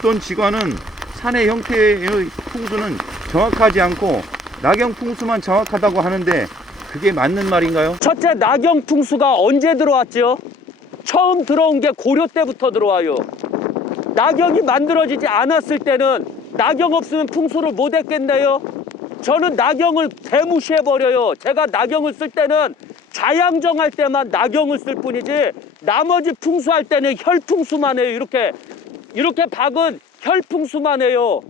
어떤 직관은 산의 형태의 풍수는 정확하지 않고 낙영 풍수만 정확하다고 하는데 그게 맞는 말인가요? 첫째 낙영 풍수가 언제 들어왔죠? 처음 들어온 게 고려 때부터 들어와요. 낙영이 만들어지지 않았을 때는 낙영 없으면 풍수를 못 했겠네요. 저는 낙영을 대무시해 버려요. 제가 낙영을 쓸 때는 좌양정 할 때만 낙영을 쓸 뿐이지 나머지 풍수할 때는 혈풍수만 해요. 이렇게 이렇게 박은 혈풍수만 해요.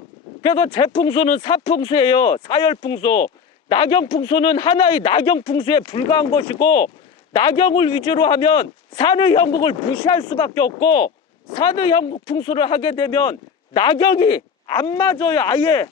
그래서 제 풍수는 사풍수예요. 사열풍수. 낙영풍수는 하나의 낙영풍수에 불과한 것이고 낙영을 위주로 하면 산의 형국을 무시할 수밖에 없고 산의 형국 풍수를 하게 되면 낙영이 안 맞아요. 아예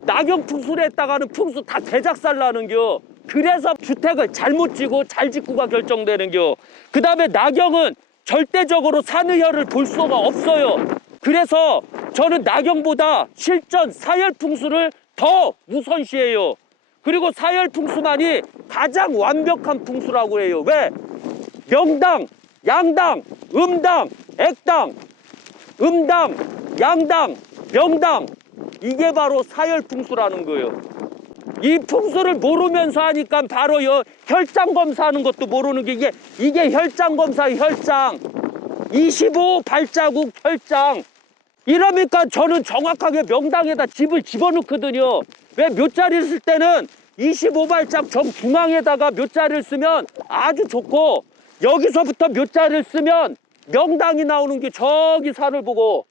낙영 풍수를 했다가는 풍수 다 대작살 나는겨. 그래서 주택을 잘못 지고 잘 짓고가 결정되는겨. 그 다음에 낙영은 절대적으로 산의 혈을 볼 수가 없어요. 그래서 저는 낙영보다 실전 사열 풍수를 더 우선시해요. 그리고 사열 풍수만이 가장 완벽한 풍수라고 해요. 왜? 명당, 양당, 음당, 액당, 음당, 양당, 명당 이게 바로 사열 풍수라는 거예요. 이 풍수를 모르면서 하니까 바로 여 혈장 검사하는 것도 모르는 게 이게 이게 혈장 검사 혈장 25 발자국 혈장 이러니까 저는 정확하게 명당에다 집을 집어넣거든요. 왜 묘자리를 쓸 때는 25발짝 정 중앙에다가 묘자리를 쓰면 아주 좋고 여기서부터 묘자리를 쓰면 명당이 나오는 게 저기 산을 보고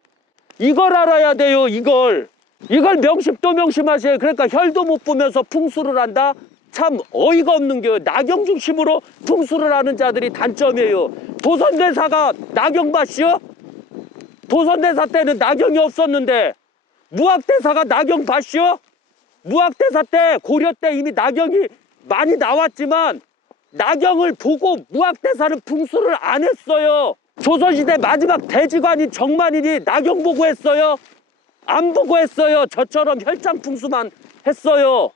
이걸 알아야 돼요. 이걸 이걸 명심도 명심하세요. 그러니까 혈도 못 보면서 풍수를 한다. 참 어이가 없는 게 낙영 중심으로 풍수를 하는 자들이 단점이에요. 도선대사가 낙영밭이요? 도선대사 때는 낙영이 없었는데 무학대사가 낙영밭이요? 무학대사 때 고려 때 이미 낙영이 많이 나왔지만 낙영을 보고 무학대사는 풍수를 안 했어요. 조선시대 마지막 대지관인 정만인이 낙영 보고 했어요. 안 보고 했어요. 저처럼 혈장 풍수만 했어요.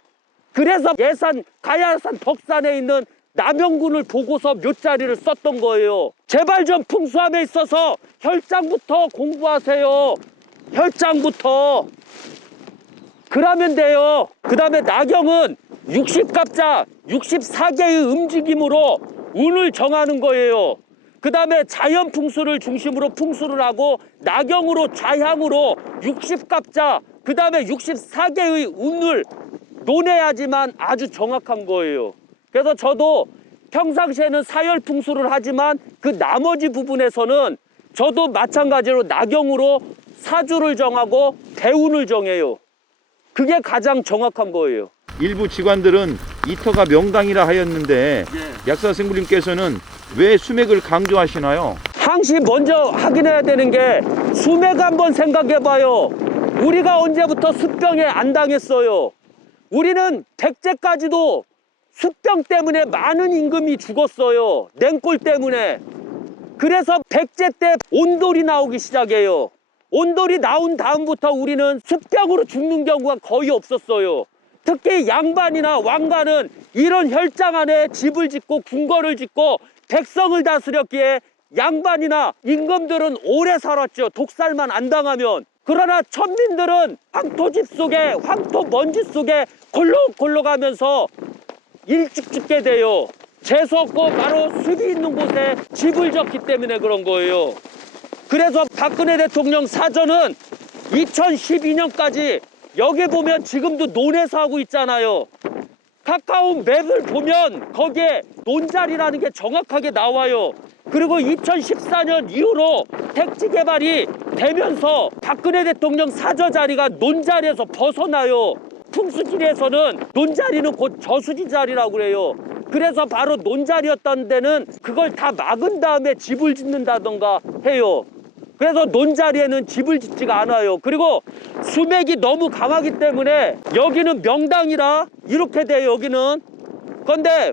그래서 예산 가야산 덕산에 있는 남영군을 보고서 묘자리를 썼던 거예요. 제발 좀 풍수함에 있어서 혈장부터 공부하세요. 혈장부터. 그러면 돼요. 그 다음에 나경은 60갑자 64개의 움직임으로 운을 정하는 거예요. 그 다음에 자연 풍수를 중심으로 풍수를 하고 나경으로 좌향으로 60갑자 그 다음에 64개의 운을 논해야지만 아주 정확한 거예요. 그래서 저도 평상시에는 사열 풍수를 하지만 그 나머지 부분에서는 저도 마찬가지로 나경으로 사주를 정하고 대운을 정해요. 그게 가장 정확한 거예요. 일부 직관들은 이터가 명당이라 하였는데 약사 승부님께서는 왜 수맥을 강조하시나요? 항시 먼저 확인해야 되는 게 수맥 한번 생각해봐요. 우리가 언제부터 습병에 안 당했어요. 우리는 백제까지도 습병 때문에 많은 임금이 죽었어요. 냉골 때문에. 그래서 백제 때 온돌이 나오기 시작해요. 온돌이 나온 다음부터 우리는 습병으로 죽는 경우가 거의 없었어요. 특히 양반이나 왕가는 이런 혈장 안에 집을 짓고 궁궐을 짓고 백성을 다스렸기에 양반이나 임금들은 오래 살았죠. 독살만 안 당하면. 그러나 천민들은 황토집 속에 황토 먼지 속에 콜록콜록하면서 일찍 죽게 돼요. 재수 없고 바로 숲이 있는 곳에 집을 졌기 때문에 그런 거예요. 그래서 박근혜 대통령 사전은 2012년까지 여기 보면 지금도 논에서 하고 있잖아요. 가까운 맵을 보면 거기에 논자리라는 게 정확하게 나와요. 그리고 2014년 이후로 택지 개발이 되면서 박근혜 대통령 사저 자리가 논자리에서 벗어나요. 풍수지리에서는 논자리는 곧 저수지 자리라고 그래요. 그래서 바로 논자리였던 데는 그걸 다 막은 다음에 집을 짓는다던가 해요. 그래서 논자리에는 집을 짓지가 않아요. 그리고 수맥이 너무 강하기 때문에 여기는 명당이라 이렇게 돼요. 여기는. 그런데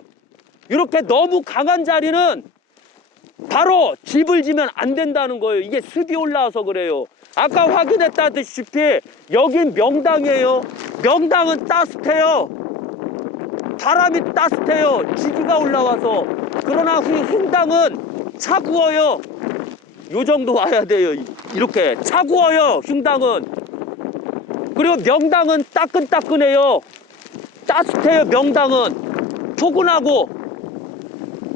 이렇게 너무 강한 자리는 바로 집을 지면 안 된다는 거예요. 이게 습이 올라와서 그래요. 아까 확인했다시피 여긴 명당이에요. 명당은 따뜻해요. 바람이 따뜻해요. 지기가 올라와서. 그러나 후- 훈당은 차구워요. 요 정도 와야 돼요. 이렇게 차구워요 흉당은 그리고 명당은 따끈따끈해요 따뜻해요 명당은 포근하고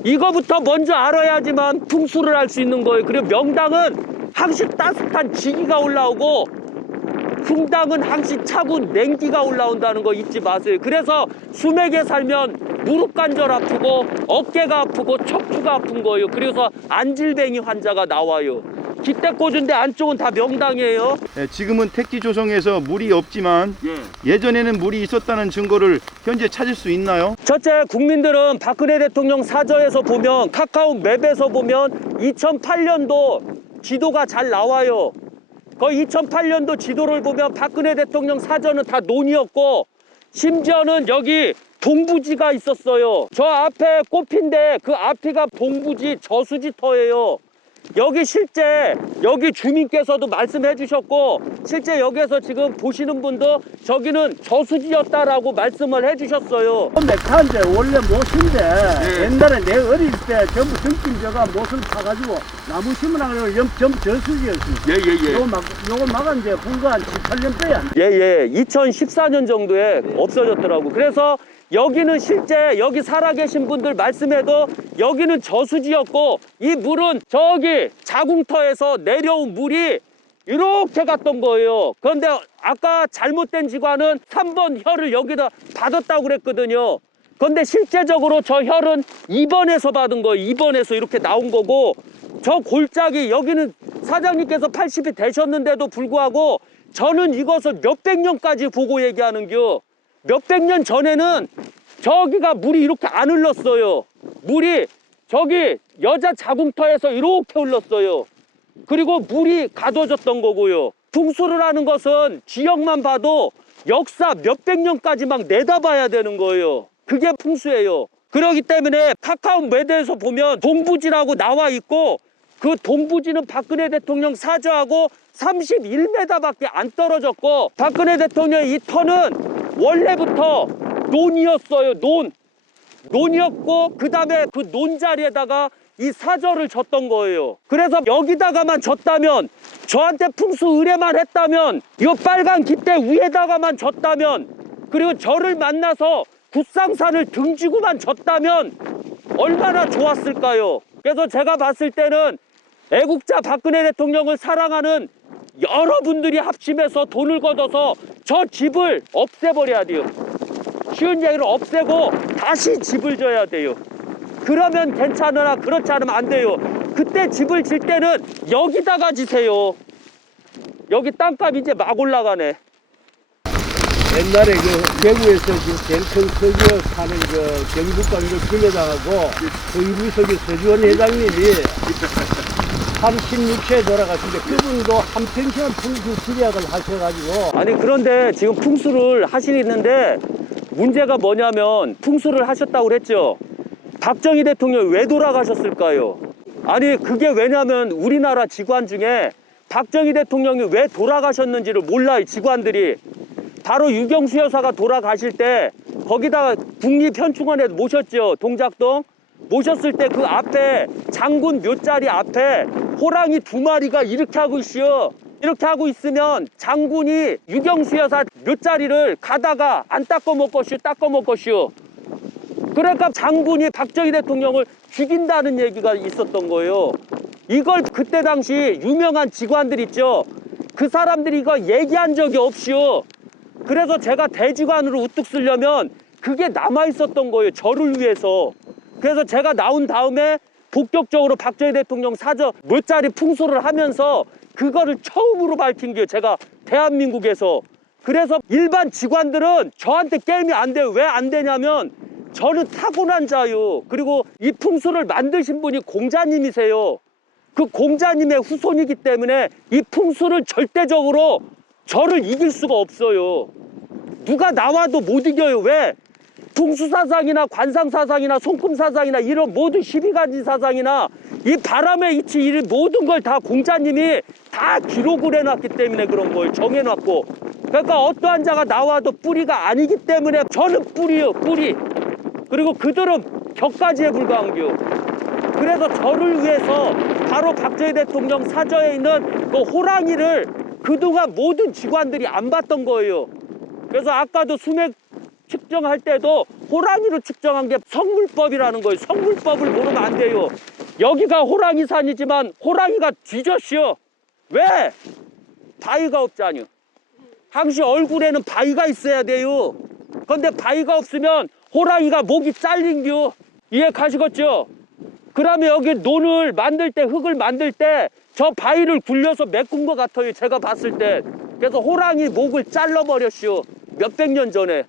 이거부터 먼저 알아야지만 풍수를 알 수 있는 거예요 그리고 명당은 항시 따뜻한 지기가 올라오고 흉당은 항시 차분 냉기가 올라온다는 거 잊지 마세요 그래서 수맥에 살면 무릎 관절 아프고 어깨가 아프고 척추가 아픈 거예요 그래서 안질뱅이 환자가 나와요 기대 꽂은데 안쪽은 다 명당이에요 예, 지금은 택지 조성에서 물이 없지만 예. 예전에는 물이 있었다는 증거를 현재 찾을 수 있나요? 첫째 국민들은 박근혜 대통령 사저에서 보면 카카오 맵에서 보면 2008년도 지도가 잘 나와요. 거의 2008년도 지도를 보면 박근혜 대통령 사저는 다 논이었고 심지어는 여기 동부지가 있었어요. 저 앞에 꽃핀데 그 앞이가 동부지 저수지터예요. 여기 실제 여기 주민께서도 말씀해 주셨고 실제 여기에서 지금 보시는 분도 저기는 저수지였다라고 말씀을 해 주셨어요. 맥한데 원래 못인데 네. 옛날에 내 어릴 때 전부 등짐저가 못을 파가지고 나무 심으라고 염, 전부 저수지였습니다. 예예예. 요거 막 요거 막은 지 불과 한 7, 8년 빼야 안 돼. 예, 예. 2014년 정도에 없어졌더라고. 그래서 여기는 실제 여기 살아계신 분들 말씀해도 여기는 저수지였고 이 물은 저기 자궁터에서 내려온 물이 이렇게 갔던 거예요. 그런데 아까 잘못된 직관은 3번 혈을 여기다 받았다고 그랬거든요. 그런데 실제적으로 저 혈은 2번에서 받은 거예요. 2번에서 이렇게 나온 거고 저 골짜기 여기는 사장님께서 80이 되셨는데도 불구하고 저는 이것을 몇백 년까지 보고 얘기하는 겨. 몇백 년 전에는 저기가 물이 이렇게 안 흘렀어요. 물이 저기 여자 자궁터에서 이렇게 흘렀어요. 그리고 물이 가둬졌던 거고요. 풍수를 하는 것은 지역만 봐도 역사 몇백 년까지 막 내다봐야 되는 거예요. 그게 풍수예요. 그렇기 때문에 카카오 매대에서 보면 동부지라고 나와 있고 그 동부지는 박근혜 대통령 사저하고 31m밖에 안 떨어졌고 박근혜 대통령 이 터는 원래부터 논이었어요. 논. 논이었고 그 다음에 그 논 자리에다가 이 사절을 졌던 거예요. 그래서 여기다가만 졌다면 저한테 풍수 의뢰만 했다면 이 빨간 깃대 위에다가만 졌다면 그리고 저를 만나서 굿상산을 등지고만 졌다면 얼마나 좋았을까요? 그래서 제가 봤을 때는 애국자 박근혜 대통령을 사랑하는 여러분들이 합심해서 돈을 걷어서 저 집을 없애버려야 돼요. 쉬운 얘기를 없애고 다시 집을 져야 돼요. 그러면 괜찮으나 그렇지 않으면 안 돼요. 그때 집을 질 때는 여기다가 지세요. 여기 땅값 이제 막 올라가네. 옛날에 그 대구에서 그 제일 큰 석유 사는 그 경북관 그 김회장하고 그 이부석이 서주원 회장님이 36세에 돌아가신데 그분도 한평생 풍수 집약을 하셔가지고 아니 그런데 지금 풍수를 하시는데 문제가 뭐냐면 풍수를 하셨다고 그랬죠. 박정희 대통령이 왜 돌아가셨을까요? 아니 그게 왜냐면 우리나라 직관 중에 박정희 대통령이 왜 돌아가셨는지를 몰라요 직관들이 바로 유경수 여사가 돌아가실 때 거기다가 국립현충원에 모셨죠 동작동 모셨을 때 그 앞에 장군 묘자리 앞에 호랑이 두 마리가 이렇게 하고 있어요 이렇게 하고 있으면 장군이 유경수 여사 묘자리를 가다가 안 닦아 먹것이오 닦아 먹것이오 그러니까 장군이 박정희 대통령을 죽인다는 얘기가 있었던 거예요. 이걸 그때 당시 유명한 직관들 있죠. 그 사람들이 이거 얘기한 적이 없이요. 그래서 제가 대직관으로 우뚝 쓰려면 그게 남아 있었던 거예요. 저를 위해서. 그래서 제가 나온 다음에 본격적으로 박정희 대통령 사저 몇 자리 풍수를 하면서 그거를 처음으로 밝힌 게 제가 대한민국에서 그래서 일반 직관들은 저한테 게임이 안 돼요. 왜 안 되냐면 저는 타고난 자요. 그리고 이 풍수를 만드신 분이 공자님이세요. 그 공자님의 후손이기 때문에 이 풍수를 절대적으로 저를 이길 수가 없어요. 누가 나와도 못 이겨요. 왜? 풍수사상이나 관상사상이나 손금사상이나 이런 모든 12가지 사상이나 이 바람에 이치 이 모든 걸 다 공자님이 다 기록을 해놨기 때문에 그런 거예요. 정해놨고. 그러니까 어떠한 자가 나와도 뿌리가 아니기 때문에 저는 뿌리요, 뿌리. 그리고 그들은 격가지에 불과한 겨. 그래서 저를 위해서 바로 박정희 대통령 사저에 있는 그 호랑이를 그동안 모든 직관들이 안 봤던 거예요. 그래서 아까도 수맥 측정할 때도 호랑이로 측정한 게 성물법이라는 거예요. 성물법을 모르면 안 돼요. 여기가 호랑이 산이지만 호랑이가 뒤졌어. 왜? 바위가 없잖아요. 항시 얼굴에는 바위가 있어야 돼요. 근데 바위가 없으면 호랑이가 목이 잘린겨. 이해 가시겠죠? 그러면 여기 논을 만들 때 흙을 만들 때 저 바위를 굴려서 메꾼 것 같아요. 제가 봤을 때. 그래서 호랑이 목을 잘라버렸슈. 몇백 년 전에.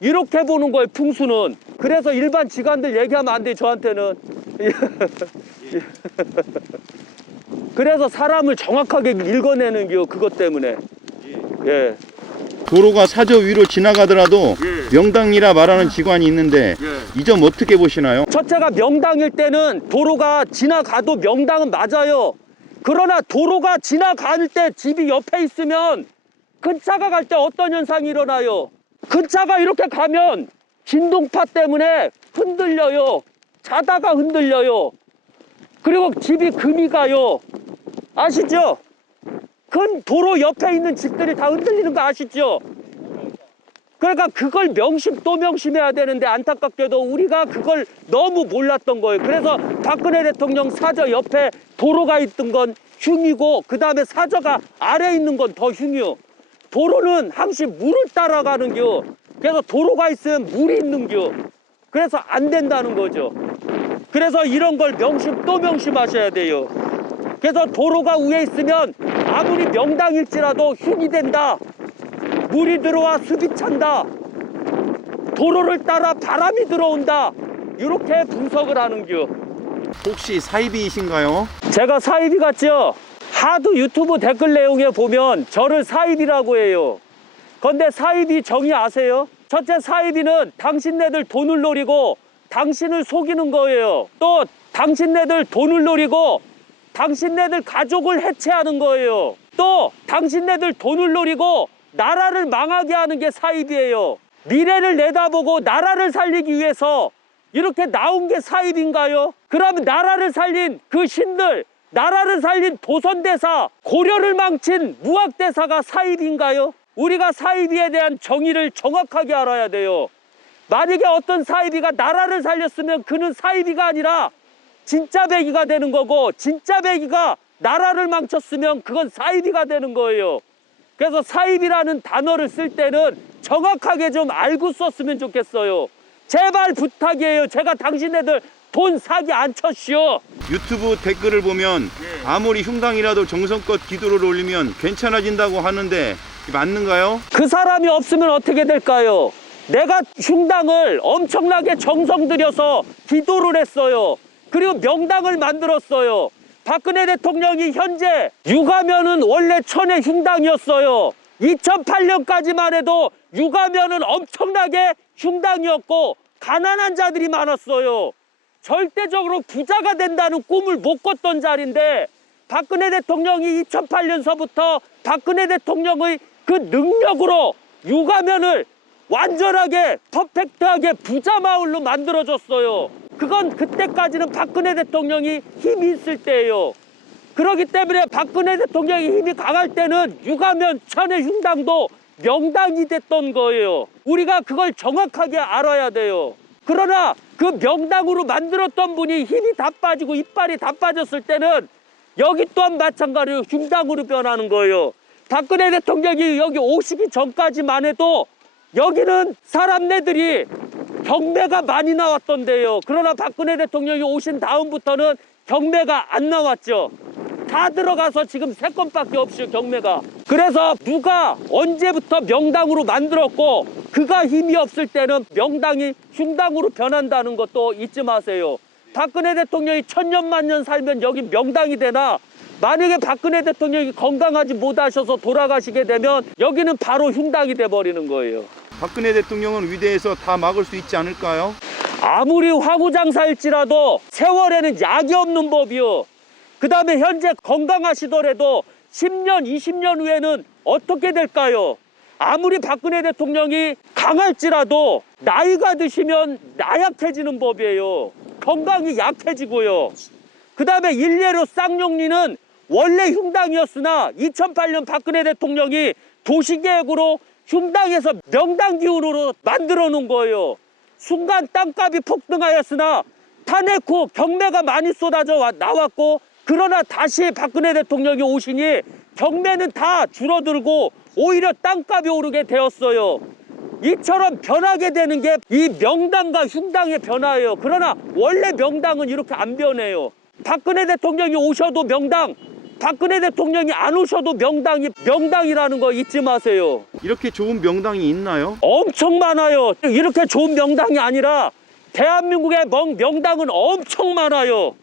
이렇게 보는 거예요, 풍수는. 그래서 일반 직관들 얘기하면 안 돼, 저한테는. 그래서 사람을 정확하게 읽어내는 게 그것 때문에. 예. 도로가 사저 위로 지나가더라도 예. 명당이라 말하는 직관이 있는데 이점 어떻게 보시나요? 첫째가 명당일 때는 도로가 지나가도 명당은 맞아요. 그러나 도로가 지나갈 때 집이 옆에 있으면 큰 차가 갈 때 어떤 현상이 일어나요? 큰 차가 이렇게 가면 진동파 때문에 흔들려요. 자다가 흔들려요. 그리고 집이 금이 가요. 아시죠? 큰 도로 옆에 있는 집들이 다 흔들리는 거 아시죠? 그러니까 그걸 명심 또 명심해야 되는데 안타깝게도 우리가 그걸 너무 몰랐던 거예요. 그래서 박근혜 대통령 사저 옆에 도로가 있던 건 흉이고 그 다음에 사저가 아래 있는 건 더 흉이요. 도로는 항상 물을 따라가는 겨. 그래서 도로가 있으면 물이 있는 겨. 그래서 안 된다는 거죠. 그래서 이런 걸 명심 또 명심하셔야 돼요. 그래서 도로가 위에 있으면 아무리 명당일지라도 흉이 된다. 물이 들어와 숲이 찬다. 도로를 따라 바람이 들어온다. 이렇게 분석을 하는겨. 혹시 사이비이신가요? 제가 사이비 같죠? 하도 유튜브 댓글 내용에 보면 저를 사이비라고 해요. 근데 사이비 정의 아세요? 첫째 사이비는 당신네들 돈을 노리고 당신을 속이는 거예요. 또 당신네들 돈을 노리고 당신네들 가족을 해체하는 거예요. 또 당신네들 돈을 노리고 나라를 망하게 하는 게 사입이에요. 미래를 내다보고 나라를 살리기 위해서 이렇게 나온 게 사입인가요? 그러면 나라를 살린 그 신들, 나라를 살린 도선대사, 고려를 망친 무학대사가 사입인가요? 우리가 사입이에 대한 정의를 정확하게 알아야 돼요. 만약에 어떤 사이비가 나라를 살렸으면 그는 사이비가 아니라 진짜 배기가 되는 거고 진짜 배기가 나라를 망쳤으면 그건 사이비가 되는 거예요. 그래서 사이비라는 단어를 쓸 때는 정확하게 좀 알고 썼으면 좋겠어요. 제발 부탁이에요. 제가 당신네들 돈 사기 안 쳤시오. 유튜브 댓글을 보면 아무리 흉당이라도 정성껏 기도를 올리면 괜찮아진다고 하는데 맞는가요? 그 사람이 없으면 어떻게 될까요? 내가 흉당을 엄청나게 정성 들여서 기도를 했어요. 그리고 명당을 만들었어요. 박근혜 대통령이 현재 육아면은 원래 천의 흉당이었어요. 2008년까지만 해도 육아면은 엄청나게 흉당이었고 가난한 자들이 많았어요. 절대적으로 부자가 된다는 꿈을 못 꿨던 자리인데 박근혜 대통령이 2008년서부터 박근혜 대통령의 그 능력으로 육아면을 완전하게 퍼펙트하게 부자 마을로 만들어줬어요. 그건 그때까지는 박근혜 대통령이 힘이 있을 때예요. 그렇기 때문에 박근혜 대통령이 힘이 강할 때는 육아면 천의 흉당도 명당이 됐던 거예요. 우리가 그걸 정확하게 알아야 돼요. 그러나 그 명당으로 만들었던 분이 힘이 다 빠지고 이빨이 다 빠졌을 때는 여기 또한 마찬가지로 흉당으로 변하는 거예요. 박근혜 대통령이 여기 오시기 전까지만 해도 여기는 사람네들이 경매가 많이 나왔던데요. 그러나 박근혜 대통령이 오신 다음부터는 경매가 안 나왔죠. 다 들어가서 지금 세 건밖에 없어요 경매가 그래서 누가 언제부터 명당으로 만들었고 그가 힘이 없을 때는 명당이 흉당으로 변한다는 것도 잊지 마세요 박근혜 대통령이 천년만년 살면 여기 명당이 되나 만약에 박근혜 대통령이 건강하지 못하셔서 돌아가시게 되면 여기는 바로 흉당이 돼 버리는 거예요 박근혜 대통령은 위대해서 다 막을 수 있지 않을까요? 아무리 화구장사일지라도 세월에는 약이 없는 법이요. 그 다음에 현재 건강하시더라도 10년, 20년 후에는 어떻게 될까요? 아무리 박근혜 대통령이 강할지라도 나이가 드시면 나약해지는 법이에요. 건강이 약해지고요. 그 다음에 일례로 쌍용리는 원래 흉당이었으나 2008년 박근혜 대통령이 도시계획으로 흉당에서 명당 기운으로 만들어 놓은 거예요. 순간 땅값이 폭등하였으나 탄핵 후 경매가 많이 쏟아져 와- 나왔고 그러나 다시 박근혜 대통령이 오시니 경매는 다 줄어들고 오히려 땅값이 오르게 되었어요. 이처럼 변하게 되는 게 이 명당과 흉당의 변화예요. 그러나 원래 명당은 이렇게 안 변해요. 박근혜 대통령이 오셔도 명당, 박근혜 대통령이 안 오셔도 명당이 명당이라는 거 잊지 마세요. 이렇게 좋은 명당이 있나요? 엄청 많아요. 이렇게 좋은 명당이 아니라 대한민국의 명, 명당은 엄청 많아요.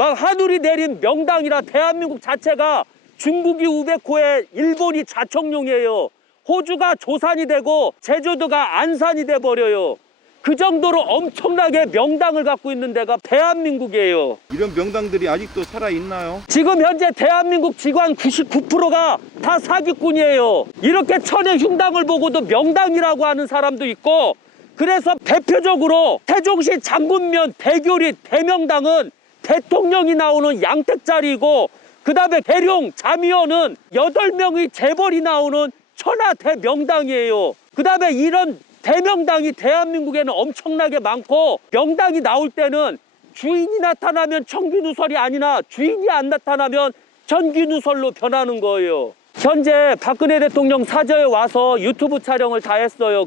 막 하늘이 내린 명당이라 대한민국 자체가 중국이 우베코에 일본이 자청용이에요. 호주가 조산이 되고 제주도가 안산이 돼 버려요. 그 정도로 엄청나게 명당을 갖고 있는 데가 대한민국이에요. 이런 명당들이 아직도 살아 있나요? 지금 현재 대한민국 직원 99%가 다 사기꾼이에요. 이렇게 천의 흉당을 보고도 명당이라고 하는 사람도 있고 그래서 대표적으로 세종시 장군면 대교리 대명당은 대통령이 나오는 양택자리이고 그 다음에 대룡 자미원은 여덟 명의 재벌이 나오는 천하 대명당이에요. 그 다음에 이런 대명당이 대한민국에는 엄청나게 많고 명당이 나올 때는 주인이 나타나면 청기누설이 아니라 주인이 안 나타나면 전기누설로 변하는 거예요. 현재 박근혜 대통령 사저에 와서 유튜브 촬영을 다 했어요.